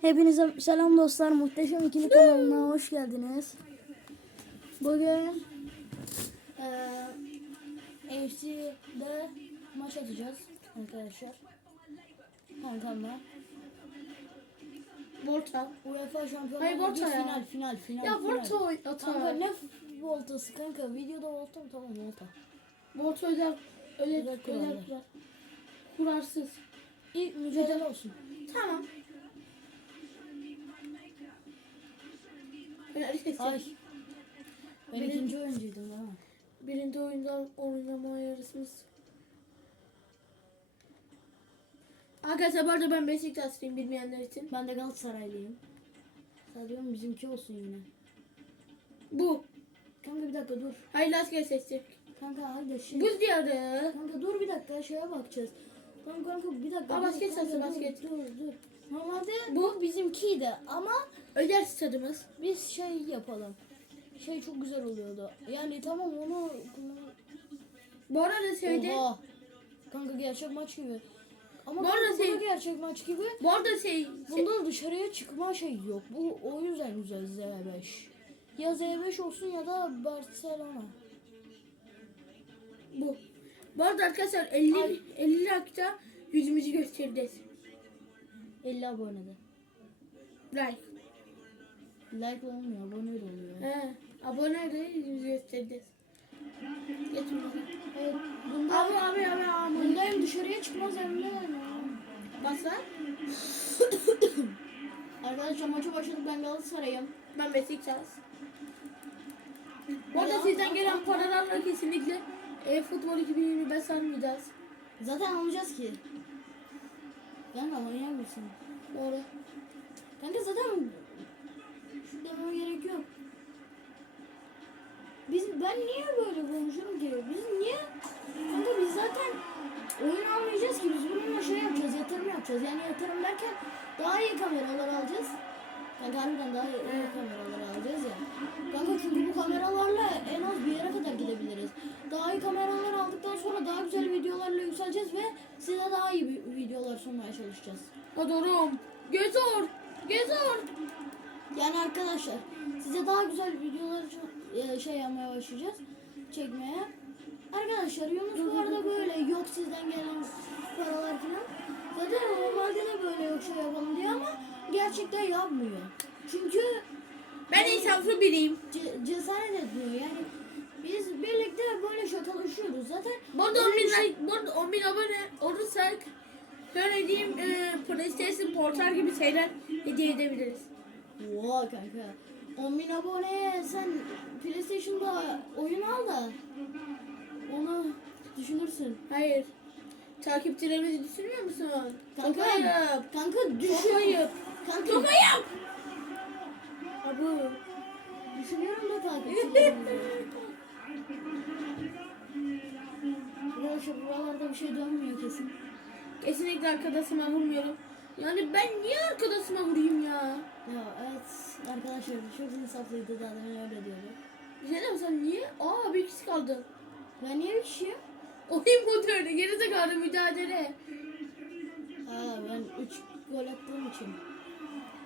Hepinize selam dostlar. Muhteşem ikili kanalına hoş geldiniz. Bugün eee FC'de maç atacağız arkadaşlar. Kankamla. Volta. UEFA Şampiyonlar Hayır, Volta Ligi ya. final final final. Ya final. Volta oy- Kanka atar. ne voltası kanka? Videoda volta mı? Tamam volta. Öyle Özel özel kurallar. kurar. Kurarsız. İlk mücadele olsun. Tamam. Fener sesi. Ay. Ben Benim- ikinci oyuncuydum ha. Birinde oyundan oynama yarısımız. Arkadaşlar bu arada ben Beşiktaşlıyım bilmeyenler için. Ben de Galatasaraylıyım. Salıyorum bizimki olsun yine. Bu. Kanka bir dakika dur. Hayır asker seçtik. Kanka hadi şey. Buz diyarı. Kanka dur bir dakika şeye bakacağız. Tamam kanka bir dakika. Aa, basket sahası, basket. Dur dur. Normalde bu bizimkiydi ama Özel stadımız. biz şey yapalım. Şey çok güzel oluyordu. Yani tamam onu Bu arada şeyde. Oha. Kanka gerçek maç gibi. Ama Bu arada şey- gerçek maç gibi. Bu arada şey. şey Bunda dışarıya çıkma şey yok. Bu o yüzden güzel Z5. Ya Z5 olsun ya da Barcelona. bu. Bu arada arkadaşlar 50 Ay. 50 dakika yüzümüzü göstereceğiz. 50 abonede. Like. Like olmuyor, abone oluyor. He. Abone de yüzümüzü göstereceğiz. Geç bakalım. Evet, bunda, Abi abi abi abi. bunda hem dışarıya çıkmaz hem de Bas lan. Arkadaşlar maça başladık ben Galatasaray'ım. Ben Beşiktaş. Bu arada sizden gelen al, paralarla kesinlikle e, futbol 2025 almayacağız. Zaten almayacağız ki. Kanka manyak mısın? Doğru. Kanka zaten şu dememe gerek yok. Biz ben niye böyle konuşuyorum ki? Biz niye? Kanka biz zaten oyun almayacağız ki. Biz bununla şey yapacağız, yatırım yapacağız. Yani yatırım derken daha iyi kameralar alacağız. Harbiden daha iyi, kameralar alacağız ya. Kanka çünkü bu kameralarla en az bir yere kadar gidebiliriz. Daha iyi kameralar aldıktan sonra daha güzel videolarla yükseleceğiz ve size daha iyi videolar sunmaya çalışacağız. Adorum. Gezor. Gezor. Yani arkadaşlar size daha güzel videolar e, şey yapmaya başlayacağız. Çekmeye. Arkadaşlar Yunus bu arada böyle yok sizden gelen paralar falan. Zaten normalde de böyle yok şey yapalım diye ama gerçekten yapmıyor. Çünkü Ben insaflı biriyim. ce- cesaret etmiyor yani. Biz birlikte böyle şakalaşıyoruz zaten. Bu arada böyle 10 bin şey- like, bu arada 10 bin abone olursak şöyle diyeyim e, PlayStation Portal gibi şeyler hediye edebiliriz. Oha kanka. 10.000 aboneye sen PlayStation'da oyun al da onu düşünürsün. Hayır. Takipçilerimizi düşünmüyor musun? Kanka, kanka. Kanka ayıp. Abu. Düşünüyorum da takipçilerimizi. Arkadaşlar buralarda bir şey dönmüyor kesin. Kesinlikle arkadaşıma vurmuyorum. Yani ben niye arkadaşıma vurayım ya? Ya evet arkadaşlar çok insaflıydı demin öyle diyordu. Diyeyim sen niye? Aa bir kişi kaldı. Ben niye bir kişiyim? Oyun kontrolü geri zekalı mücadele. Ha ben 3 gol attığım için.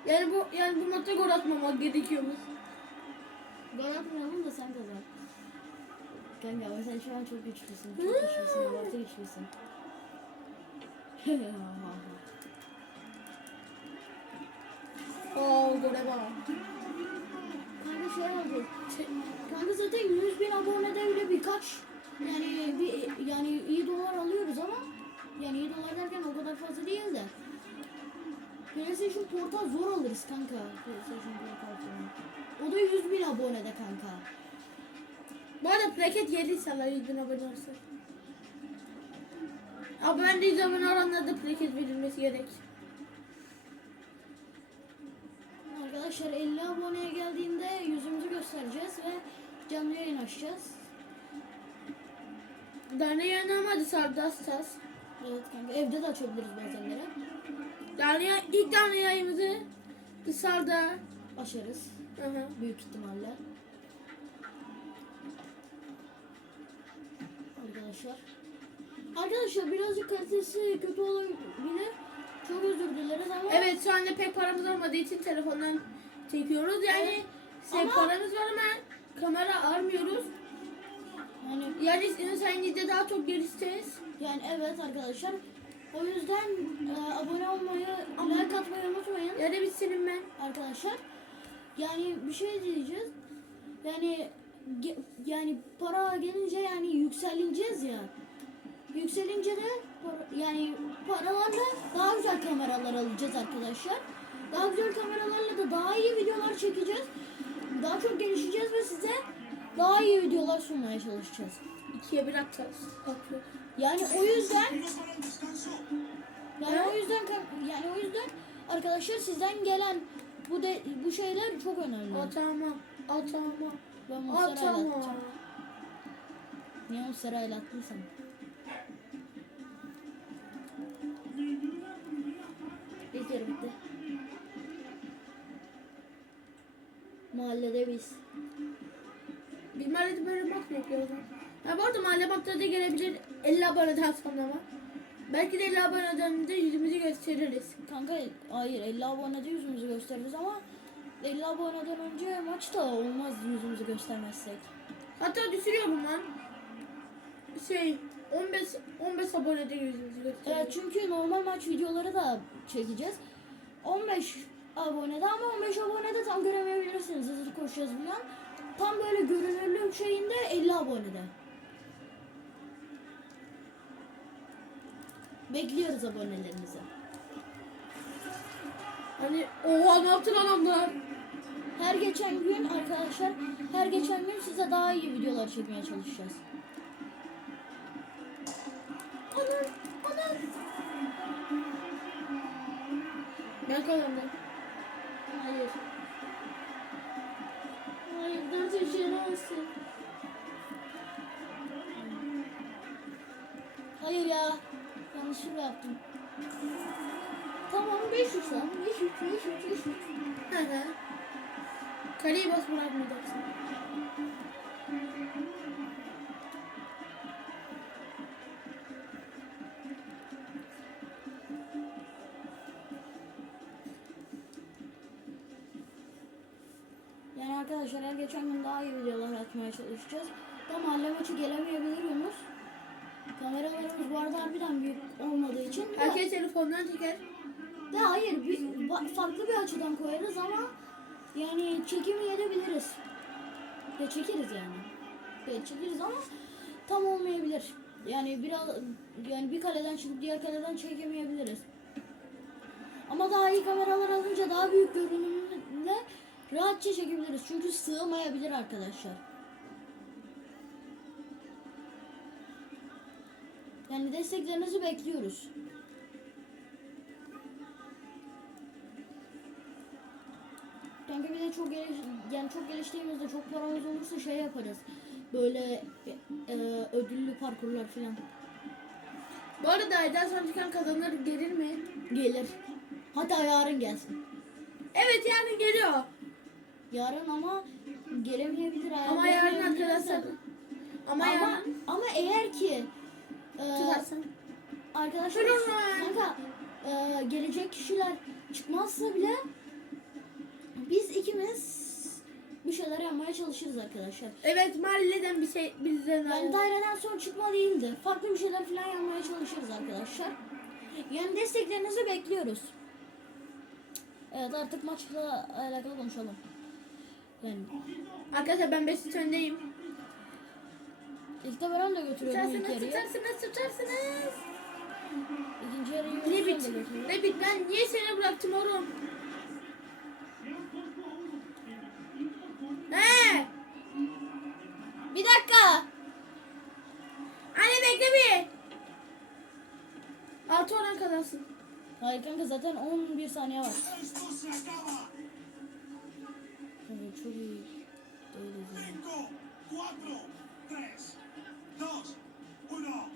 Yani bu yani bu maçta gol atmamak gerekiyormuş. Gol atmayalım da sen kazan. Kanka ama sen şu an çok güçlüsün. Çok güçlüsün. Abartı güçlüsün. Oo gole bak. Kanka şey oldu. Kanka zaten 100 bin abonede bile birkaç yani bir, yani iyi dolar alıyoruz ama yani iyi dolar derken o kadar fazla değil de. PlayStation Portal zor alırız kanka. PlayStation Portal falan. O da 100 bin abonede kanka. Bu arada plaket yedi inşallah 100 bin abone olsa. Abi ben de 100 abone oranlarda plaket verilmesi gerek. Arkadaşlar 50 aboneye geldiğinde yüzümüzü göstereceğiz ve canlı yayın açacağız. Daha ne yayınlamadı sardı astas. Evet kanka evde de açabiliriz bazenleri. Yani ya- ilk tane yayımızı dışarıda. Açarız Hı hı. büyük ihtimalle. Arkadaşlar. Arkadaşlar birazcık kalitesi kötü olabilir. Çok özür dileriz ama Evet şu anda pek paramız olmadığı için telefondan çekiyoruz. Yani Evet. Ama- paramız var ama kamera almıyoruz. yani Yani sayende daha çok gelişeceğiz. yani evet arkadaşlar. O yüzden e, abone olmayı, like atmayı unutmayın Ya da bitsin ben. arkadaşlar. Yani bir şey diyeceğiz. Yani ge- yani para gelince yani yükselineceğiz ya. Yükselince de para- yani paralarla daha güzel kameralar alacağız arkadaşlar. Daha güzel kameralarla da daha iyi videolar çekeceğiz. Daha çok gelişeceğiz ve size daha iyi videolar sunmaya çalışacağız. İkiye bir atacağız. Yani o yüzden arkadaşlar sizden gelen bu de bu şeyler çok önemli. Atamam. Atamam. Ben Muslera'yla Atamam. atacağım. Niye Muslera'yla attıysam? Kere bitti. Mahallede biz. Biz mahallede böyle mı yapıyoruz? Ya bu arada mahalle maçları da gelebilir 50 aboneden sonra ama. Belki de 50 aboneden önce yüzümüzü gösteririz. Kanka hayır 50 abonede yüzümüzü gösteririz ama 50 aboneden önce maç da olmaz yüzümüzü göstermezsek. Hatta düşürüyorum lan. Şey 15 15 abonede yüzümüzü gösteririz. Evet çünkü normal maç videoları da çekeceğiz. 15 abonede ama 15 abonede tam göremeyebilirsiniz. Hızlı koşacağız falan. Tam böyle görünürlük şeyinde 50 abonede. Bekliyoruz abonelerinizi. Hani oha ne yaptın adamlar? Her geçen gün arkadaşlar her geçen gün size daha iyi videolar çekmeye çalışacağız. Anam anam. Ben kazandım. Hayır. Hayır, dört yaşına olsun. Hayır ya. Yanlışlıkla yaptım. Tamam 5 3 lan. 5 3 5 3 5 3. Hı hı. Kaleyi bas bırakmayacaksın. Yani arkadaşlar her geçen gün daha iyi videolar atmaya çalışacağız. Tam mahalle maçı gelemeyebilir Yunus. Kameralarımız bu arada harbiden büyük olmadığı için Herkes telefondan çeker. De hayır ba- farklı bir açıdan koyarız ama yani çekimi edebiliriz. Ya çekeriz yani. Evet çekeriz ama tam olmayabilir. Yani biraz yani bir kaleden çıkıp diğer kaleden çekemeyebiliriz. Ama daha iyi kameralar alınca daha büyük görünümle rahatça çekebiliriz. Çünkü sığmayabilir arkadaşlar. Yani desteklerinizi bekliyoruz. Kanka bir de çok geliş, yani çok geliştiğimizde çok paramız olursa şey yaparız. Böyle e, ödüllü parkurlar falan Bu arada aydan sonra çıkan kazanır gelir mi? gelir. Hatta yarın gelsin. Evet yarın geliyor. Yarın ama gelemeyebilir. Ama yarın arkadaşlar. Ama, Ama, yarın ama eğer ki e, tutarsın. arkadaşlar Durun. kanka e, gelecek kişiler çıkmazsa bile ikimiz bir şeyler yapmaya çalışırız arkadaşlar. Evet mahalleden bir şey bizden Yani daireden sonra çıkma değildi. Farklı bir şeyler falan yapmaya çalışırız arkadaşlar. Yani desteklerinizi bekliyoruz. Evet artık maçla alakalı konuşalım. Yani Arkadaşlar ben 5 öndeyim. ilk de ben de götürüyorum ilk yarıyı. tutarsınız tutarsınız. İkinci yarıyı Ne bit? Ne bit? Ben niye seni bıraktım oğlum? Bir dakika. Anne bekle bir. Altı oran kazansın. Hayır kanka zaten 11 saniye var. Kanka çok iyi. Cinco, cuatro, tres, dos, uno.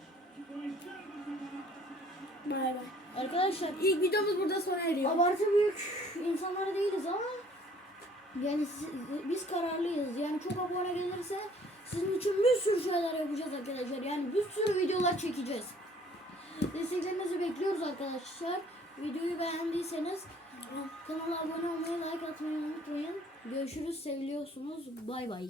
Bay bay. Arkadaşlar İlk videomuz burada sona eriyor. abartı büyük insanlar değiliz ama yani siz- biz kararlıyız. Yani çok abone gelirse sizin için bir sürü şeyler yapacağız arkadaşlar. Yani bir sürü videolar çekeceğiz. Desteklerinizi bekliyoruz arkadaşlar. Videoyu beğendiyseniz kanala abone olmayı, like atmayı unutmayın. Görüşürüz, seviliyorsunuz. Bay bay.